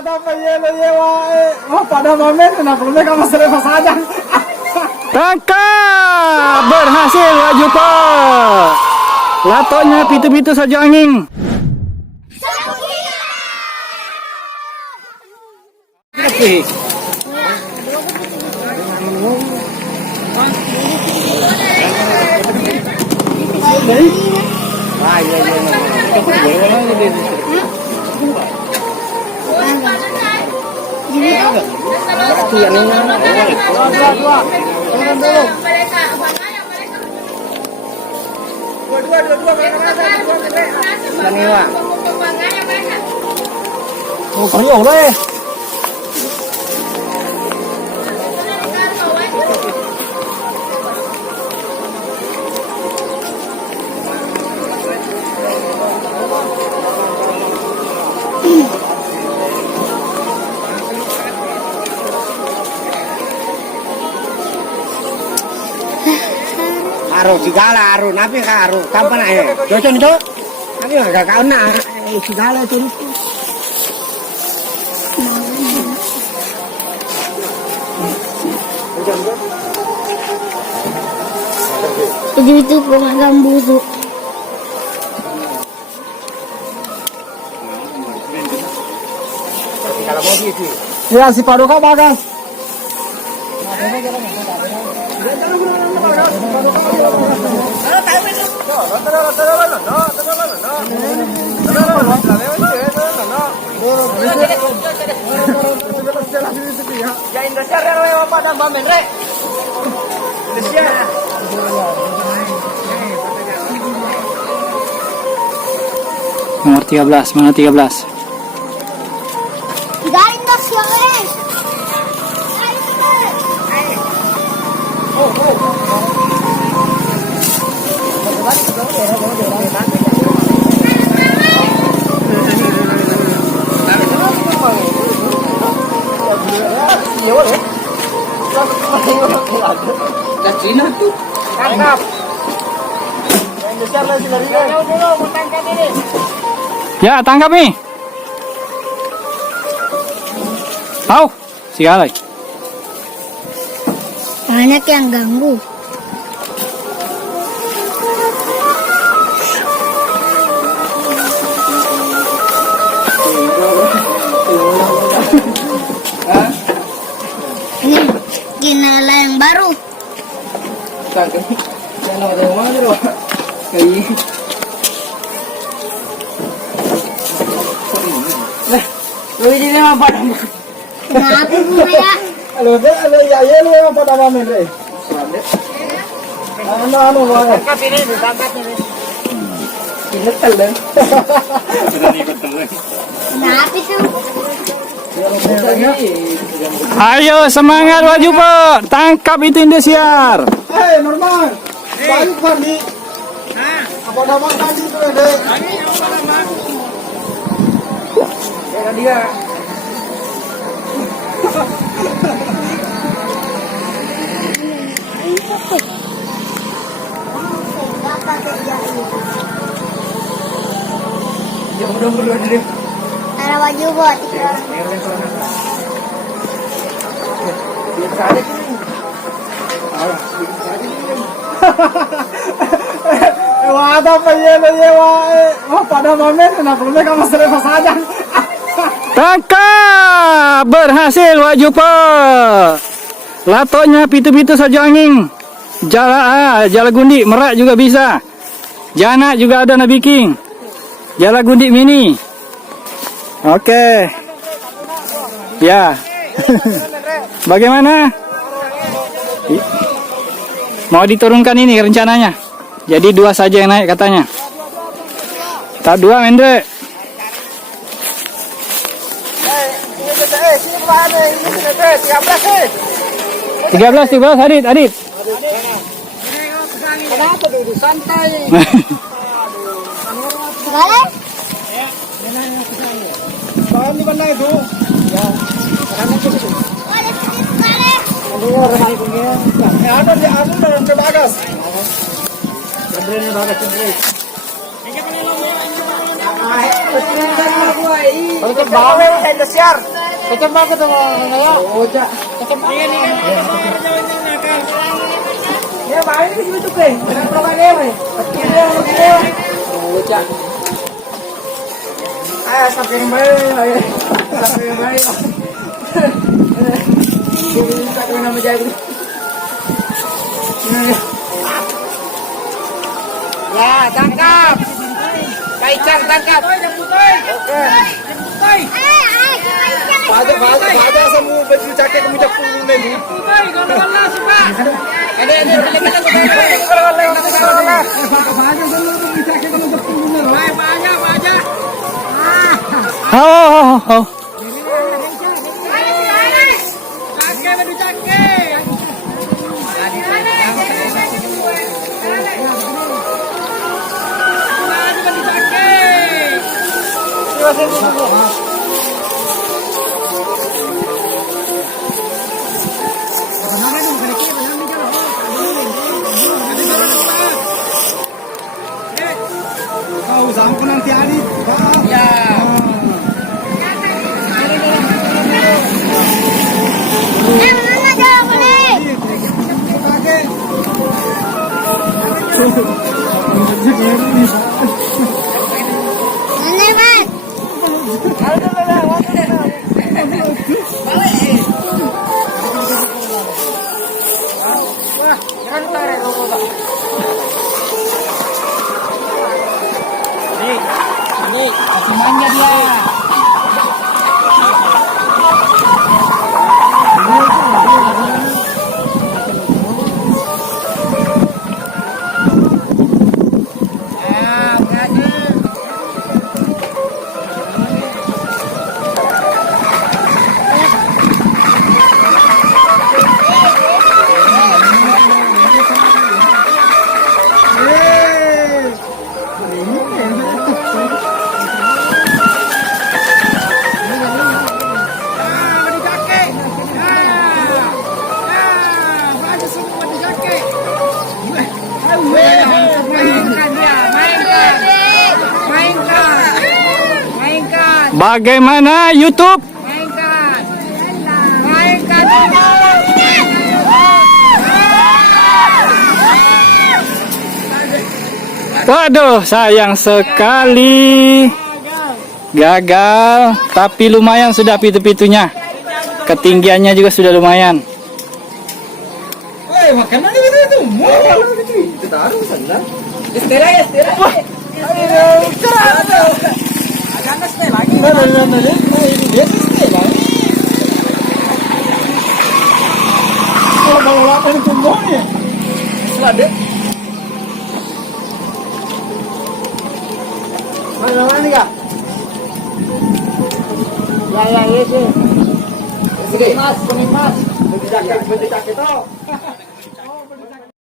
ada payelo yewa pada momen kenapa lu kamu sering saja. Tangkap! Berhasil Wak Jupo. Latonya pitu-pitu saja angin. Có nhiều đấy. Aru sigala aru napi ka aru kapan aja jojo itu napi nggak kau nak sigala itu jadi itu pengagang busuk Ya si Paduka bagas. ya Indonesia rela pada bamen rek Indonesia Nomor 13, mana 13? garing dos yang lain Cina tuh tangkap Indonesia lagi dulu tangkap ini Ya, tangkap nih. Au, sigala. banyak yang ganggu ini ginala yang baru kenapa bu ya Alo ya yelo pada momen re. Anu wae. tangkap ini ditangkap ini Inetel deh. kenapa tuh Ayo semangat Wak Jupo. Tangkap itu Indosiar. Hei normal. Baik Fandi. Apa nama tadi itu deh? ya dia ya mudah-mudahan jadi ada baju buat Wah ada payelo yewa pada momen kenapa lu kamu sering saja. Tangkap! Berhasil Wak Jupo. Latonya pitu-pitu saja angin. Jala gundi merak juga bisa. Jana juga ada Nabi King. Jala gundi mini. Oke. Ya. Bagaimana? Mau diturunkan ini rencananya. Jadi 2 saja yang naik katanya. Tak 2 Mendre. sini mana ini 13 13 Adit. kenapa duduk santai sekali Bahan di mana itu? Ya. boleh sekali Ada di dalam bagas. Cendrene bagas cendrene untuk bawa saya siar Kecembang ke tuh ya. Oh, Cak. Kecembang. Ini kan nakal. Ya, baik ni gitu ke. Nak program dia weh. Oh, Cak. Sampai yang baik. Sampai yang baik. Ini tak kena nama jadi. Ya, tangkap. Kaicang tangkap. Oke. Pada semua baju jaket kamu jak puluh ni. Ada lepas tu. Oh. Kau zampu nanti hari. Ya. Mana jangan boleh. Mana man? Ini kasih mainnya dia. Bagaimana YouTube? Waduh, sayang sekali. Gagal, tapi lumayan sudah pitu-pitunya. Ketinggiannya juga sudah lumayan. Weh, makan mana itu? Mau itu taruh sana. Estera. Aduh, cerah. Agak stay lagi. Mana ini dia stay lagi. Kalau mau lapan itu maunya. Selada. Mana ni kak? Ya, yes. Kuning mas. Baju jaket tu.